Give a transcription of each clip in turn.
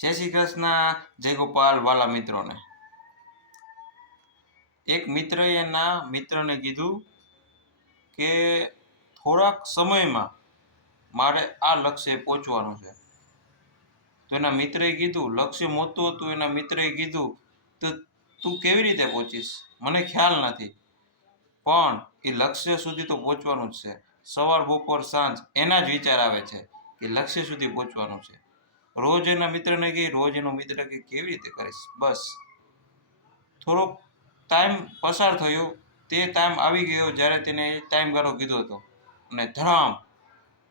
જય શ્રી કૃષ્ણ, જય ગોપાલ વાલા મિત્રોને। એક મિત્રએ એના મિત્રને કીધું કે થોડાક સમયમાં મારે આ લક્ષ્ય પહોંચવાનું છે। તો એના મિત્રએ કીધું, લક્ષ્ય મોટું હતું। એના મિત્રએ કીધું, તો તું કેવી રીતે પહોંચીશ? મને ખ્યાલ નથી, પણ એ લક્ષ્ય સુધી તો પહોંચવાનું જ છે। સવાર બપોર સાંજ એના જ વિચાર આવે છે કે લક્ષ્ય સુધી પહોંચવાનું છે। રોજ એના મિત્રને કહે, રોજ એનો મિત્ર કે કેવી રીતે કરીશ? બસ થોડોક ટાઈમ પસાર થયો, તે ટાઈમ આવી ગયો જ્યારે તેને ટાઈમ ગાળો કીધો હતો, અને ધડામ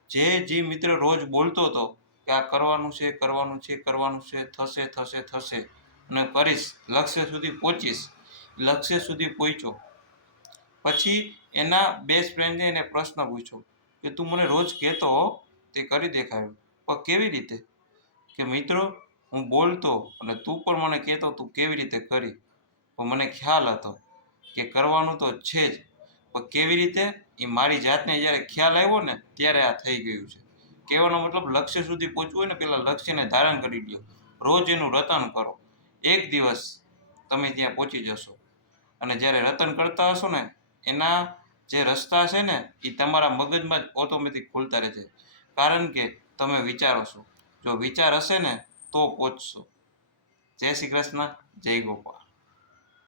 જે મિત્ર રોજ બોલતો હતો કે આ કરવાનું છે, કરવાનું છે, કરવાનું છે, થશે થશે થશે અને કરીશ, લક્ષ્ય સુધી પહોંચીશ, લક્ષ્ય સુધી પહોંચ્યો। પછી એના બેસ્ટ ફ્રેન્ડે એને પ્રશ્ન પૂછ્યો કે તું મને રોજ કહેતો હો, તે કરી દેખાડ્યું, પણ કેવી રીતે? કે મિત્રો, હું બોલતો અને તું પણ મને કહેતો તું કેવી રીતે કરી, પણ મને ખ્યાલ હતો કે કરવાનું તો છે જ, પણ કેવી રીતે એ મારી જાતને જ્યારે ખ્યાલ આવ્યો ને ત્યારે આ થઈ ગયું છે। કહેવાનો મતલબ, લક્ષ્ય સુધી પહોંચવું હોય ને પહેલાં લક્ષ્યને ધારણ કરી લ્યો, રોજ એનું રટણ કરો, એક દિવસ તમે ત્યાં પહોંચી જશો। અને જ્યારે રટણ કરતા હશો ને, એના જે રસ્તા છે ને એ તમારા મગજમાં જ ઓટોમેટિક ખુલતા રહેશે, કારણ કે તમે વિચારો છો। જો વિચાર હશે ને તો પહોંચશો। જય શ્રી કૃષ્ણ, જય ગોપાલ।